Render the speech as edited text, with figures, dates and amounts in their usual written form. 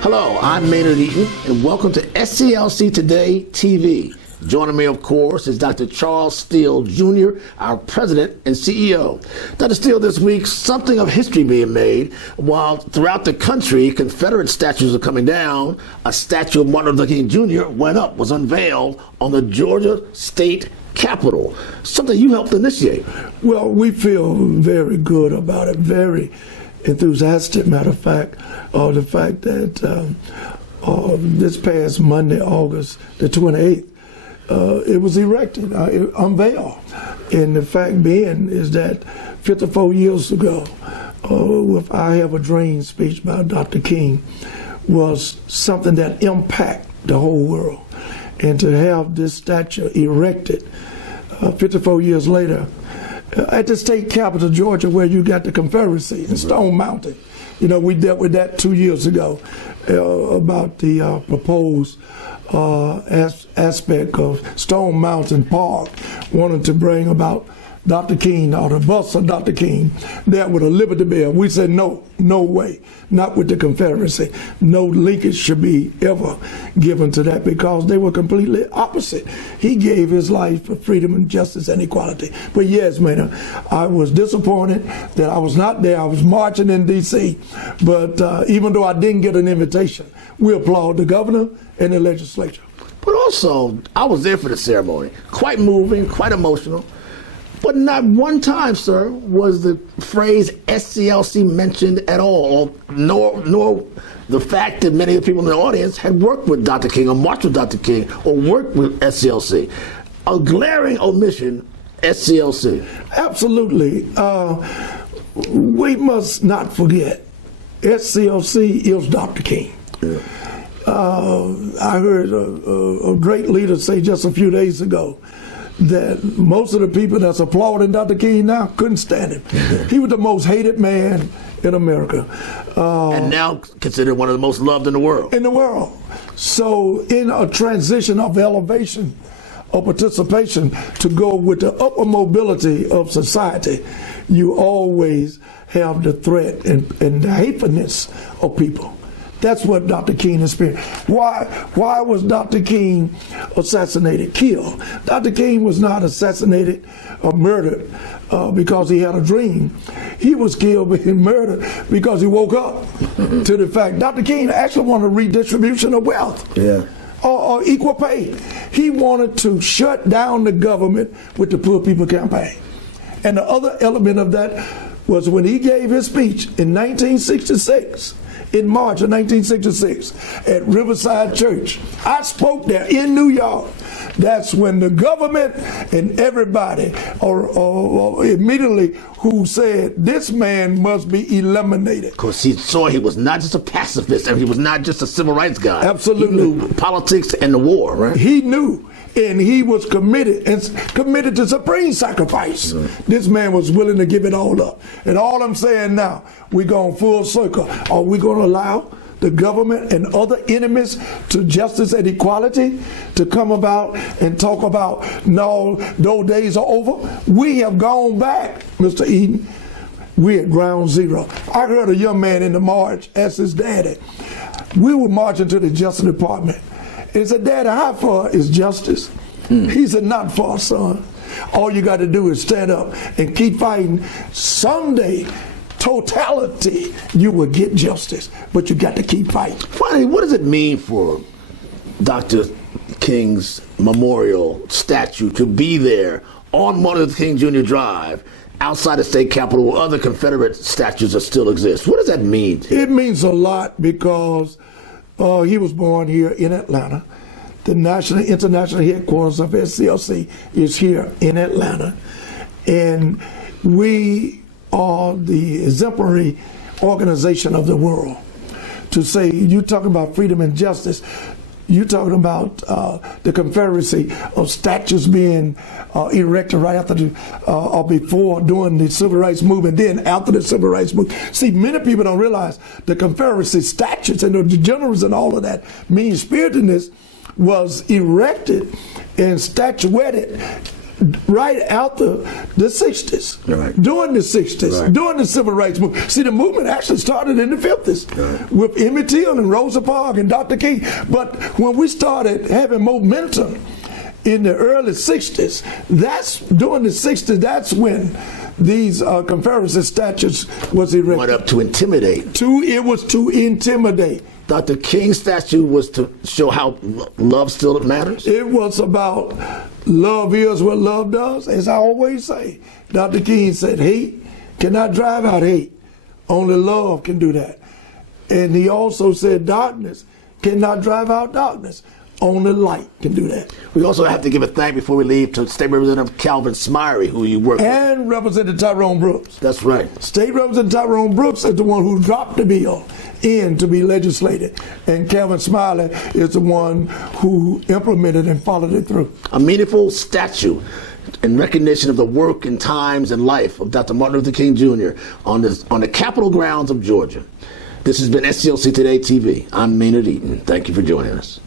Hello, I'm Maynard Eaton, and welcome to SCLC Today TV. Joining me, of course, is Dr. Charles Steele, Jr., our president and CEO. Dr. Steele, this week, something of history being made. While throughout the country, Confederate statues are coming down, a statue of Martin Luther King Jr. was unveiled on the Georgia State Capitol, something you helped initiate. Well, we feel very good about it, very enthusiastic. Matter of fact, the fact that this past Monday, August the 28th, it was erected, unveiled. And the fact being is that 54 years ago, with I Have a Dream speech by Dr. King was something that impacted the whole world. And to have this statue erected 54 years later at the state capital, Georgia, where you got the Confederacy in Stone Mountain. You know, we dealt with that 2 years ago about the proposed aspect of Stone Mountain Park, wanting to bring about Dr. King or the bust of Dr. King there with a Liberty Bell. We said no way, not with the Confederacy. No linkage should be ever given to that because they were completely opposite. He gave his life for freedom and justice and equality. But yes, man, I was disappointed that I was not there. I was marching in D.C., but even though I didn't get an invitation, we applaud the governor and the legislature. But also, I was there for the ceremony. Quite moving, quite emotional. But not one time, sir, was the phrase SCLC mentioned at all, nor the fact that many of the people in the audience had worked with Dr. King or marched with Dr. King or worked with SCLC. A glaring omission, SCLC. Absolutely. We must not forget, SCLC is Dr. King. Yeah. I heard a great leader say just a few days ago that most of the people that's applauding Dr. King now couldn't stand him. He was the most hated man in America. And now considered one of the most loved in the world. In the world. So in a transition of elevation, of participation to go with the upper mobility of society, you always have the threat and the hatefulness of people. That's what Dr. King experienced. Why was Dr. King assassinated, killed? Dr. King was not assassinated or murdered because he had a dream. He was killed and murdered because he woke up to the fact Dr. King actually wanted redistribution of wealth. Yeah. Or equal pay. He wanted to shut down the government with the Poor People Campaign. And the other element of that was when he gave his speech in 1966, in March of 1966 at Riverside Church. I spoke there in New York. That's when the government and everybody or immediately who said this man must be eliminated. Because he saw he was not just a pacifist and he was not just a civil rights guy. Absolutely. He knew politics and the war, right? He knew. And he was committed to supreme sacrifice. Mm-hmm. This man was willing to give it all up. And all I'm saying now, we're going full circle. Are we going to allow the government and other enemies to justice and equality to come about and talk about, no, those days are over? We have gone back, Mr. Eden. We're at ground zero. I heard a young man in the march ask his daddy. We were marching to the Justice Department. He said, Daddy, how far is justice? He said, not far, son. All you got to do is stand up and keep fighting. Someday, totality, you will get justice, but you got to keep fighting. Finally, what does it mean for Dr. King's memorial statue to be there on Martin Luther King Jr. Drive outside the state capitol where other Confederate statues that still exist? What does that mean to you? It means a lot because he was born here in Atlanta. The international headquarters of SCLC is here in Atlanta. And we are the exemplary organization of the world. To say, you talking about freedom and justice, you talking about the Confederacy of statues being erected right after or before, during the Civil Rights Movement, then after the Civil Rights Movement. See, many people don't realize the Confederacy statues and the generals and all of that mean-spiritedness was erected and statuetted right after the 60s, Right. during the 60s, Right. during the Civil Rights Movement. See, the movement actually started in the 50s with Emmett Till and Rosa Parks and Dr. King. But when we started having momentum in the early 60s, during the 60s, that's when these Confederacy statues was erected. Went up to intimidate. It was to intimidate. Dr. King's statue was to show how love still matters. It was about love is what love does. As I always say, Dr. King said, hate cannot drive out hate. Only love can do that. And he also said darkness cannot drive out darkness. Only light can do that. We also have to give a thank before we leave to State Representative Calvin Smyre, who you work with. And Representative Tyrone Brooks. That's right. State Representative Tyrone Brooks is the one who dropped the bill in to be legislated. And Calvin Smiley is the one who implemented and followed it through. A meaningful statue in recognition of the work and times and life of Dr. Martin Luther King Jr. on the Capitol grounds of Georgia. This has been SCLC Today TV. I'm Maynard Eaton. Thank you for joining us.